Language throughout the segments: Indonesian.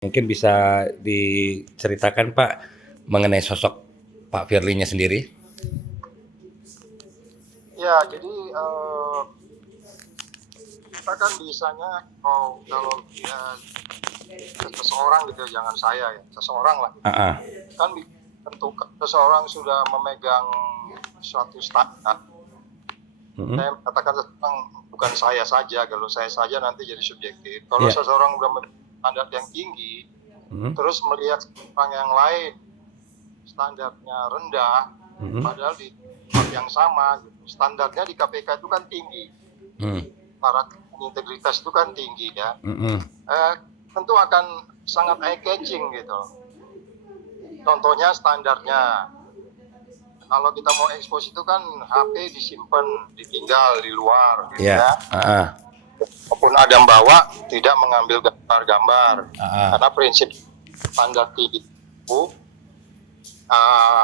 Mungkin bisa diceritakan Pak mengenai sosok Pak Firly-nya sendiri? Ya, jadi kita kan biasanya kalau seseorang gitu, jangan saya ya, seseorang lah. Kan tentu seseorang sudah memegang suatu standar. Saya katakan seseorang, bukan saya saja. Kalau saya saja nanti jadi subjektif. Kalau seseorang udah standar yang tinggi, terus melihat orang yang lain standarnya rendah, padahal di tempat yang sama, gitu. Standarnya di KPK itu kan tinggi, para integritas itu kan tinggi ya. Tentu akan sangat eye catching gitu. Contohnya standarnya, kalau kita mau ekspos itu kan HP disimpan, ditinggal di luar, gitu ya. Walaupun ada yang bawa, tidak mengambil gambar-gambar, karena prinsip standar tinggi itu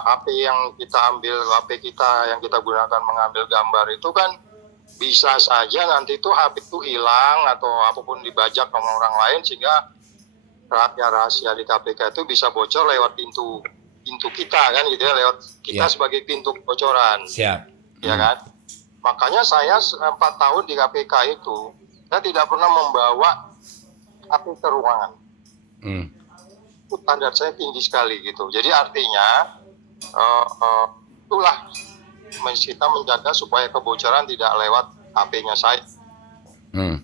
HP yang kita ambil, HP kita yang kita gunakan mengambil gambar itu kan bisa saja nanti itu HP itu hilang atau apapun dibajak sama orang lain, sehingga rahasia di KPK itu bisa bocor lewat pintu kita kan gitu ya, lewat kita sebagai pintu kebocoran. Ya kan? Makanya saya 4 tahun di KPK itu saya tidak pernah membawa HP ke ruangan. Standar saya tinggi sekali gitu. Jadi artinya itulah kita menjaga supaya kebocoran tidak lewat HP-nya saya.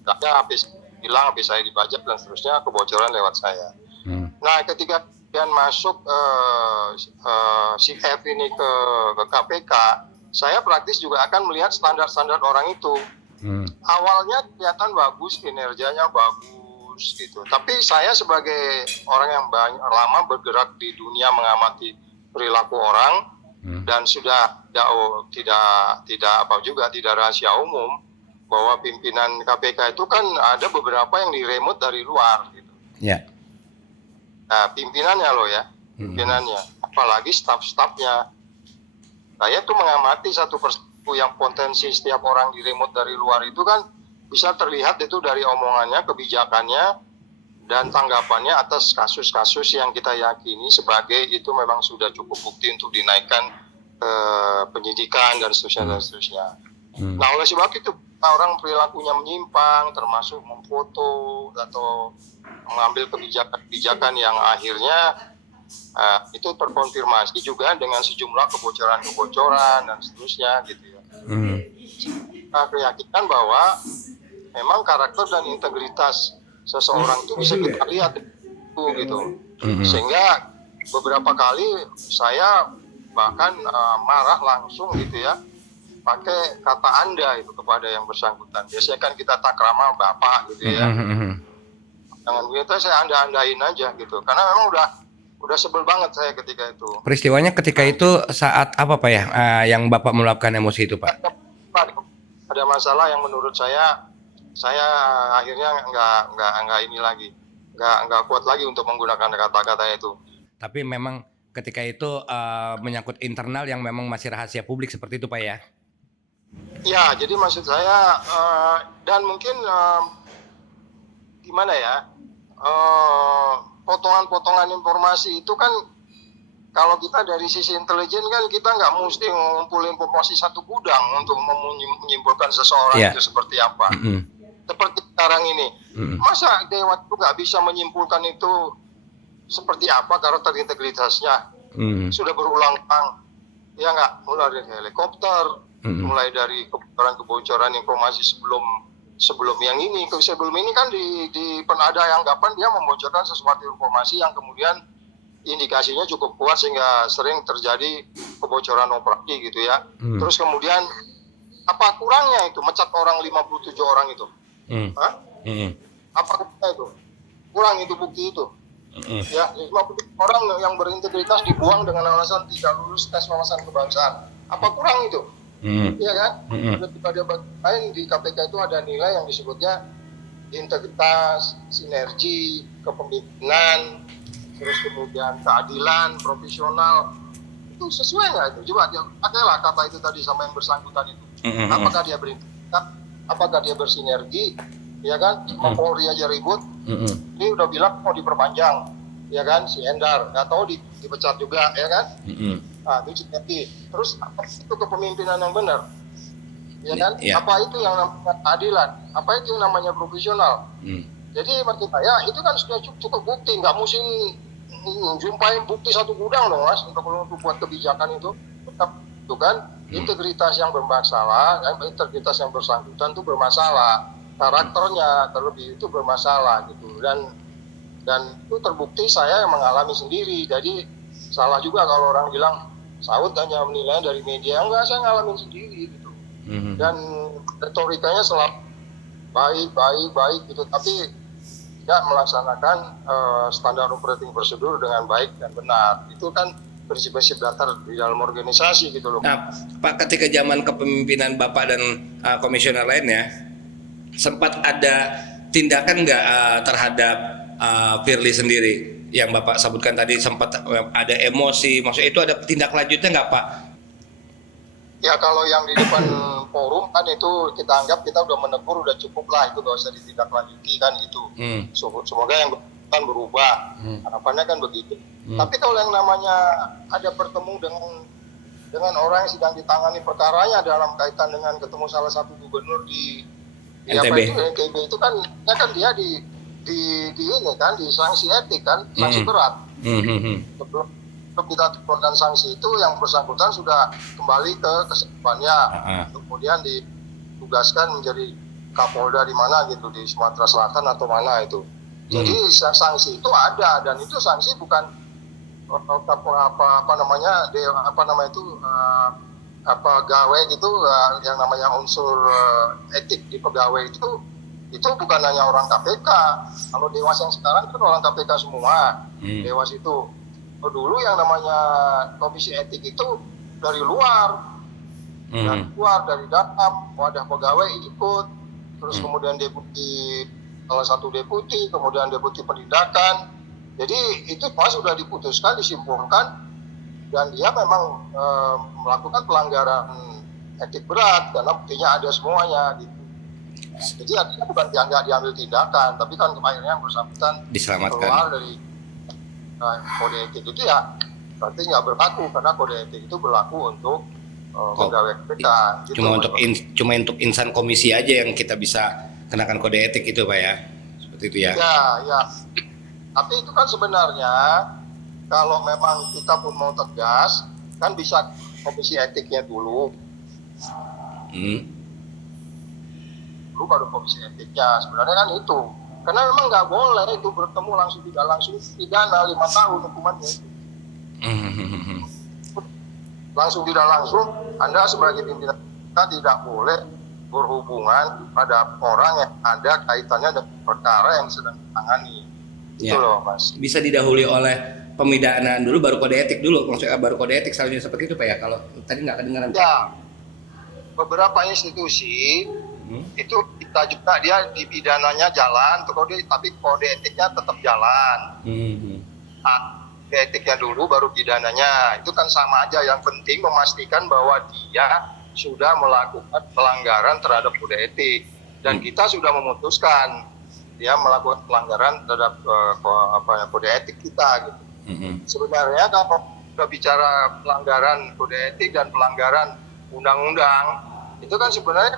Karena HP hilang, HP saya dibajak dan seterusnya, kebocoran lewat saya. Nah, ketika kemudian masuk si F ini ke KPK, saya praktis juga akan melihat standar-standar orang itu. Awalnya kelihatan bagus, kinerjanya bagus gitu. Tapi saya sebagai orang yang lama bergerak di dunia mengamati perilaku orang, dan sudah tidak rahasia umum bahwa pimpinan KPK itu kan ada beberapa yang diremut dari luar gitu. Nah, pimpinannya loh ya, pimpinannya, apalagi staf-stafnya. Saya tuh mengamati satu persatu yang potensi setiap orang diremut dari luar itu kan bisa terlihat itu dari omongannya, kebijakannya, dan tanggapannya atas kasus-kasus yang kita yakini sebagai itu memang sudah cukup bukti untuk dinaikkan penyidikan dan seterusnya. Nah, oleh sebab itu orang perilakunya menyimpang, termasuk memfoto atau mengambil kebijakan yang akhirnya itu terkonfirmasi juga dengan sejumlah kebocoran dan seterusnya gitu ya. Kita keyakinan bahwa memang karakter dan integritas seseorang itu bisa kita lihat itu gitu. Sehingga beberapa kali saya bahkan marah langsung gitu ya, pakai kata Anda itu kepada yang bersangkutan. Biasanya kan kita takrama Bapak gitu ya. Jangan gitu, saya anda-andain aja gitu. Karena memang udah sebel banget saya ketika itu. Peristiwanya ketika itu saat apa Pak ya, yang Bapak meluapkan emosi itu Pak? Ada masalah yang menurut saya akhirnya nggak ini lagi, nggak kuat lagi untuk menggunakan kata-kata itu. Tapi memang ketika itu menyangkut internal yang memang masih rahasia publik seperti itu Pak ya? Ya, jadi maksud saya dan mungkin gimana ya, potongan-potongan informasi itu kan kalau kita dari sisi intelijen kan kita nggak mesti ngumpulin informasi satu gudang untuk menyimpulkan seseorang itu seperti apa. Seperti sekarang ini, masa Dewan itu nggak bisa menyimpulkan itu seperti apa karakter integritasnya? Sudah berulang-ulang, ya nggak, mulai dari helikopter, mulai dari kebocoran informasi sebelum yang ini, sebelum ini kan pernah ada anggapan dia membocorkan sesuatu informasi yang kemudian indikasinya cukup kuat sehingga sering terjadi kebocoran operasi gitu ya. Terus kemudian apa kurangnya itu mecat orang 57 orang itu? Apa kurangnya itu? Kurang itu bukti itu. Ya, 50 orang yang berintegritas dibuang dengan alasan tidak lulus tes wawasan kebangsaan. Apa kurang itu? Iya kan? Pada lain di KPK itu ada nilai yang disebutnya integritas, sinergi, kepemimpinan, terus kemudian keadilan, profesional. Itu sesuai nggak itu? Coba pakailah kata itu tadi sama yang bersangkutan itu. Apakah dia berintegritas? Apakah dia bersinergi? Ya kan? Polri aja ribut. Ini udah bilang mau diperpanjang, ya kan, si Endar, nggak tahu dipecat juga, ya kan. Nah, itu terus apa itu kepemimpinan yang benar, ya kan? Apa itu yang namanya keadilan? Apa itu yang namanya profesional? Jadi menurut saya itu kan sudah cukup bukti, nggak mesti jumpain bukti satu gudang loh Mas untuk buat kebijakan itu. Tetap itu kan integritas yang bermasalah, integritas yang bersangkutan itu bermasalah, karakternya terlebih itu bermasalah gitu, dan itu terbukti saya yang mengalami sendiri. Jadi salah juga kalau orang bilang Saud hanya menilai dari media, enggak, saya ngalamin sendiri gitu. Dan retorikanya selalu baik gitu, tapi tidak melaksanakan standar operating prosedur dengan baik dan benar. Itu kan prinsip-prinsip dasar di dalam organisasi gitu loh. Nah, Pak, ketika zaman kepemimpinan Bapak dan komisioner lainnya, sempat ada tindakan nggak terhadap Firly sendiri yang Bapak sebutkan tadi, sempat ada emosi, maksudnya itu ada tindak lanjutnya nggak Pak? Ya kalau yang di depan forum kan itu kita anggap kita udah menegur, udah cukup lah, itu gak usah ditindaklanjuti kan gitu. Semoga yang kan berubah, harapannya kan begitu. Tapi kalau yang namanya ada bertemu dengan orang yang sedang ditangani perkaranya dalam kaitan dengan ketemu salah satu gubernur di NTB. NTB itu kan dia di ini kan di sanksi etik kan, sanksi berat. Sebelum kita turunkan sanksi itu yang bersangkutan sudah kembali ke kesibukannya, kemudian ditugaskan menjadi Kapolda di mana gitu, di Sumatera Selatan atau mana itu. Jadi sanksi itu ada, dan itu sanksi bukan gawe gitu, yang namanya unsur etik di pegawai itu bukan hanya orang KPK. Kalau Dewas yang sekarang kan orang KPK semua. Dewas itu dulu yang namanya komisi etik itu dari luar, dari dalam wadah pegawai ikut, terus kemudian salah satu deputi, kemudian deputi penindakan. Jadi itu pas sudah diputuskan, disimpulkan, dan dia memang melakukan pelanggaran etik berat karena buktinya ada semuanya gitu. Jadi artinya bukan diambil tindakan, tapi kan akhirnya yang bersangkutan keluar dari kode etik itu, ya berarti nggak berlaku, karena kode etik itu berlaku untuk pegawai KPK. Gitu, cuma untuk insan komisi aja yang kita bisa kenakan kode etik itu Pak ya, seperti itu ya? Ya. Tapi itu kan sebenarnya kalau memang kita pun mau tegas, kan bisa komisi etiknya dulu. Dulu baru komisi etiknya, sebenarnya kan itu. Karena memang nggak boleh itu bertemu langsung, tidak langsung pidana 5 tahun hukumannya. Langsung tidak langsung, Anda sebagai pimpinan kita tidak boleh berhubungan pada orang yang ada kaitannya dengan perkara yang sedang ditangani. Itu loh Mas. Bisa didahului oleh pemidanaan dulu, baru kode etik dulu, maksudnya baru kode etik, seharusnya seperti itu Pak ya, kalau tadi nggak kedengaran. Ya, beberapa institusi itu kita juga dia dipidananya jalan, tapi kode etiknya tetap jalan. Kode etiknya dulu baru pidananya, itu kan sama aja. Yang penting memastikan bahwa dia sudah melakukan pelanggaran terhadap kode etik, dan kita sudah memutuskan dia melakukan pelanggaran terhadap kode etik kita gitu. Sebenarnya kalau kita bicara pelanggaran kode etik dan pelanggaran undang-undang, itu kan sebenarnya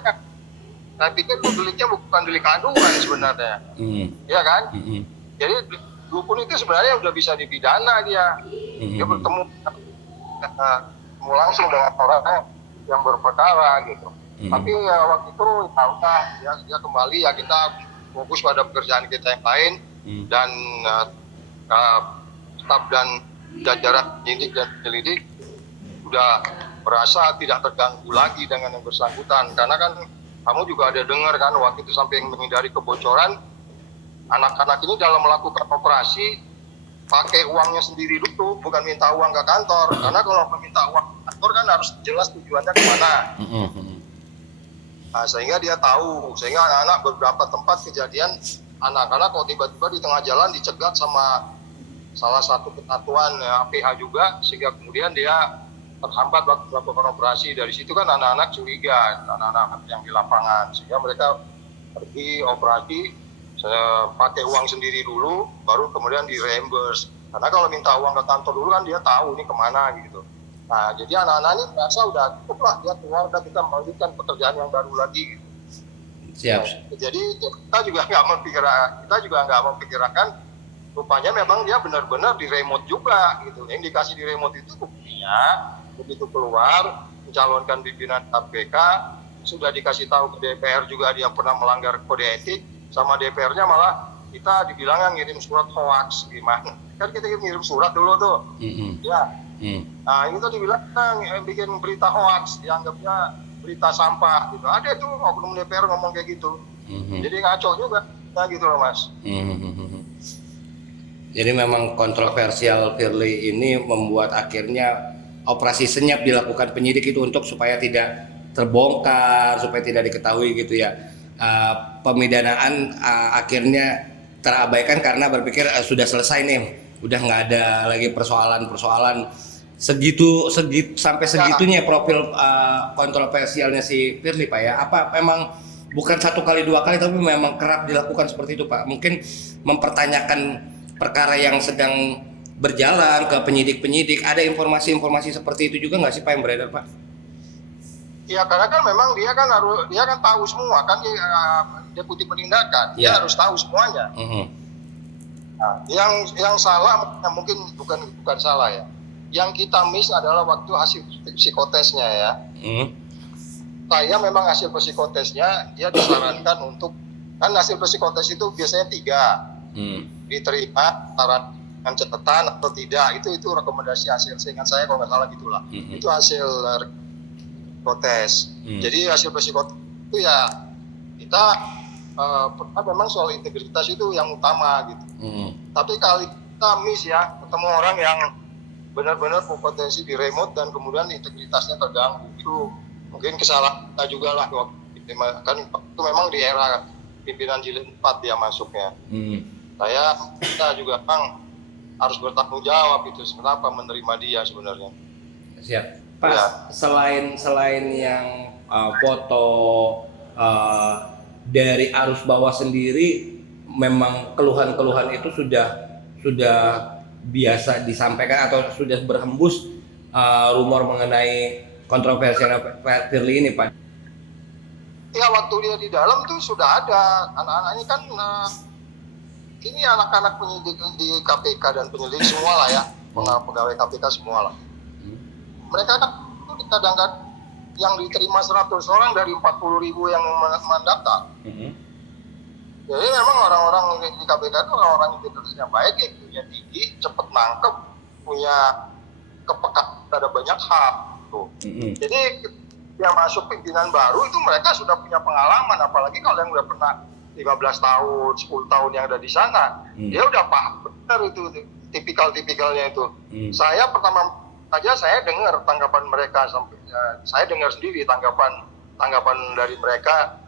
saya pikir deliknya bukan delik aduan sebenarnya, ya kan? Jadi dukun itu sebenarnya udah bisa dipidana dia bertemu langsung dengan orang yang berperkara gitu. Tapi waktu itu dia kembali, ya kita fokus pada pekerjaan kita yang lain, dan staf dan jajaran penyidik dan penyelidik udah merasa tidak terganggu lagi dengan yang bersangkutan, karena kan kamu juga ada dengar kan waktu itu sampai menghindari kebocoran, anak-anak ini dalam melakukan operasi pakai uangnya sendiri dulu, bukan minta uang ke kantor, karena kalau meminta uang ke kantor kan harus jelas tujuannya kemana. Nah, sehingga dia tahu, sehingga anak-anak beberapa tempat kejadian anak-anak kok tiba-tiba di tengah jalan dicegat sama salah satu kesatuan PH juga, sehingga kemudian dia terhambat waktu melakukan operasi. Dari situ kan anak-anak curiga, anak-anak yang di lapangan, sehingga mereka pergi operasi pakai uang sendiri dulu, baru kemudian di reimburse. Karena kalau minta uang ke kantor dulu kan dia tahu ini kemana gitu. Nah, jadi anak-anak ini merasa udah cukup lah, dia keluar, udah kita melanjutkan pekerjaan yang baru lagi gitu. Siap. Nah, jadi kita juga nggak memperkirakan rupanya memang dia benar-benar di remote juga gitu. Yang dikasih di remote itu buktinya begitu keluar mencalonkan pimpinan KPK, sudah dikasih tahu ke DPR juga dia pernah melanggar kode etik, sama DPR-nya malah kita dibilang ngirim surat hoax gimana. Kan kita ngirim surat dulu tuh. Ya. Nah, itu dibilang bikin berita hoax, dianggapnya berita sampah gitu. Ada tuh oknum DPR ngomong kayak gitu. Jadi ngaco juga. Ya gitu loh, Mas. Jadi memang kontroversial Firly ini membuat akhirnya operasi senyap dilakukan penyidik itu untuk supaya tidak terbongkar, supaya tidak diketahui gitu ya. Pemidanaan akhirnya terabaikan karena berpikir sudah selesai nih, udah nggak ada lagi persoalan-persoalan sampai segitunya profil kontroversialnya si Firly, Pak ya. Apa memang bukan 1 kali 2 kali tapi memang kerap dilakukan seperti itu, Pak? Mungkin mempertanyakan perkara yang sedang berjalan ke penyidik-penyidik, ada informasi-informasi seperti itu juga nggak sih Pak yang beredar, Pak? Ya karena kan memang dia kan tahu semua kan, dia deputi penindakan, dia harus tahu semuanya. Nah, yang salah mungkin bukan salah ya. Yang kita miss adalah waktu hasil psikotesnya ya. Saya memang hasil psikotesnya dia disarankan untuk, kan hasil psikotes itu biasanya 3. Diterima dengan catatan atau tidak, itu rekomendasi hasil, seingat saya kalau nggak salah gitulah. Itu hasil psikotes. Jadi hasil psikotes itu ya kita memang soal integritas itu yang utama gitu. Tapi kali kita miss ya, ketemu orang yang benar-benar berpotensi di remote dan kemudian integritasnya terganggu, itu mungkin kesalahan kita juga lah. Kan itu memang di era pimpinan jilid 4 dia masuknya. Kita juga harus bertanggung jawab itu kenapa menerima dia sebenarnya. Siap. Pak, ya. Selain yang foto dari arus bawah sendiri, memang keluhan-keluhan itu sudah biasa disampaikan atau sudah berhembus rumor mengenai kontroversial Firly ini, Pak? Ya, waktu dia di dalam tuh sudah ada anak-anaknya kan. Ini anak-anak penyidik di KPK dan penyelidik semua lah ya, pegawai KPK semua lah. Mereka kan kadang-kadang yang diterima 100 orang dari 40.000 yang mendaftar. Jadi memang orang-orang di KPK itu orang-orang integritasnya baik, IQ-nya tinggi, cepat nangkep, punya kepekaan terhadap banyak hal. Tuh. Jadi yang masuk pimpinan baru itu mereka sudah punya pengalaman, apalagi kalau yang udah pernah 15 tahun, 10 tahun yang ada di sana, dia udah paham benar itu tipikal-tipikalnya itu. Saya pertama saja saya dengar tanggapan mereka, saya dengar sendiri tanggapan dari mereka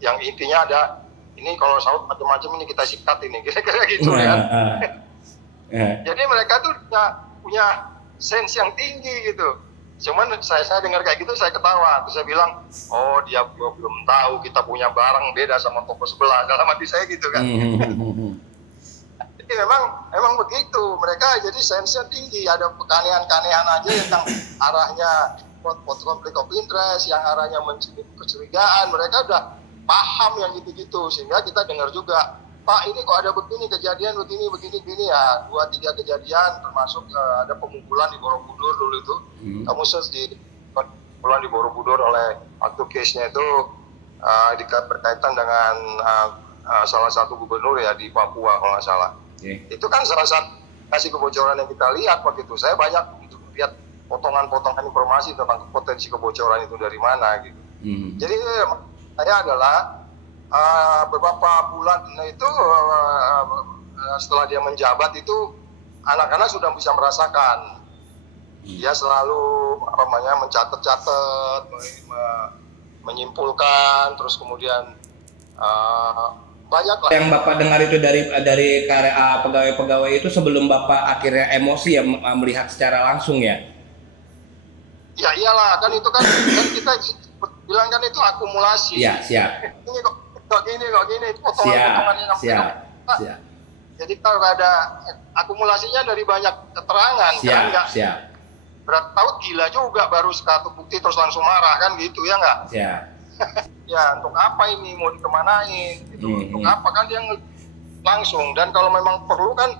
yang intinya ada ini kalau saut macam-macam ini kita sikat ini, kira-kira gitu kan. Jadi mereka tuh punya sense yang tinggi gitu. Cuman saya dengar kayak gitu saya ketawa, terus saya bilang, oh dia belum tahu kita punya barang beda sama toko sebelah, dalam hati saya gitu kan. Jadi memang begitu, mereka jadi sense-nya tinggi, ada keanehan-keanehan aja yang arahnya konflik of interest, yang arahnya kecurigaan, mereka udah paham yang gitu-gitu, sehingga kita dengar juga, Pak ini kok ada begini kejadian begini ya, 2-3 kejadian termasuk ada pemukulan di Borobudur dulu itu. Kamu search di pemukulan di Borobudur oleh waktu case-nya itu berkaitan dengan salah satu gubernur ya di Papua kalau nggak salah. Itu kan salah satu kasih kebocoran yang kita lihat waktu itu. Saya banyak gitu lihat potongan-potongan informasi tentang potensi kebocoran itu dari mana gitu. Jadi saya adalah beberapa bulan itu setelah dia menjabat itu anak-anak sudah bisa merasakan dia selalu mencatat-catat, menyimpulkan, terus kemudian banyak lah. Yang Bapak dengar itu dari pegawai-pegawai itu sebelum Bapak akhirnya emosi ya melihat secara langsung ya? Ya iyalah, kan itu kan kita bilang kan itu akumulasi. Iya, siap. Ini kok kok gini, potongan-potongan yang siap. Jadi kalau ada akumulasinya dari banyak keterangan, kan nggak berat tahu gila juga baru satu bukti terus langsung marah kan gitu ya nggak? Ya untuk apa ini mau dikemanain? Gitu. Untuk apa kan dia langsung, dan kalau memang perlu kan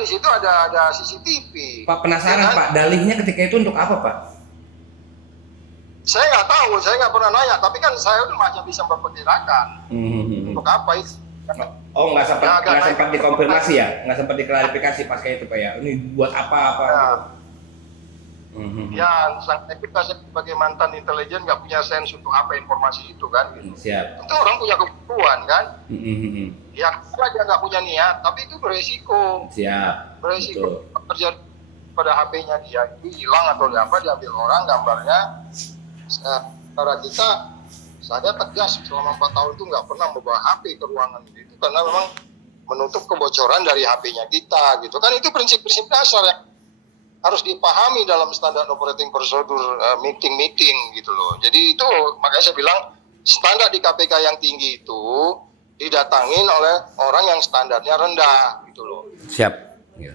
di situ ada CCTV. Pak, penasaran ya, kan? Pak, dalihnya ketika itu untuk apa, Pak? Saya nggak tahu, saya nggak pernah nanya, tapi kan saya udah macam bisa memperkirakan. Untuk apa itu? Oh, nggak sempat dikonfirmasi ya? Nggak sempat diklarifikasi pas kayak itu, Pak ya? Ini buat apa-apa? Ya. Ya, kita sebagai mantan intelijen nggak punya sense untuk apa informasi itu kan? Gitu. Siap. Itu orang punya kebutuhan kan? Ya, kalau dia nggak punya niat, tapi itu beresiko. Siap. Beresiko terjadi pada HP-nya dia itu hilang atau apa diambil orang gambarnya. Cara kita, saya tegas selama 4 tahun itu nggak pernah membawa HP ke ruangan itu karena memang menutup kebocoran dari HP-nya kita gitu kan. Itu prinsip-prinsip dasar yang harus dipahami dalam standar operating procedure meeting gitu loh. Jadi itu makanya saya bilang standar di KPK yang tinggi itu didatangin oleh orang yang standarnya rendah gitu loh. Siap. Ya.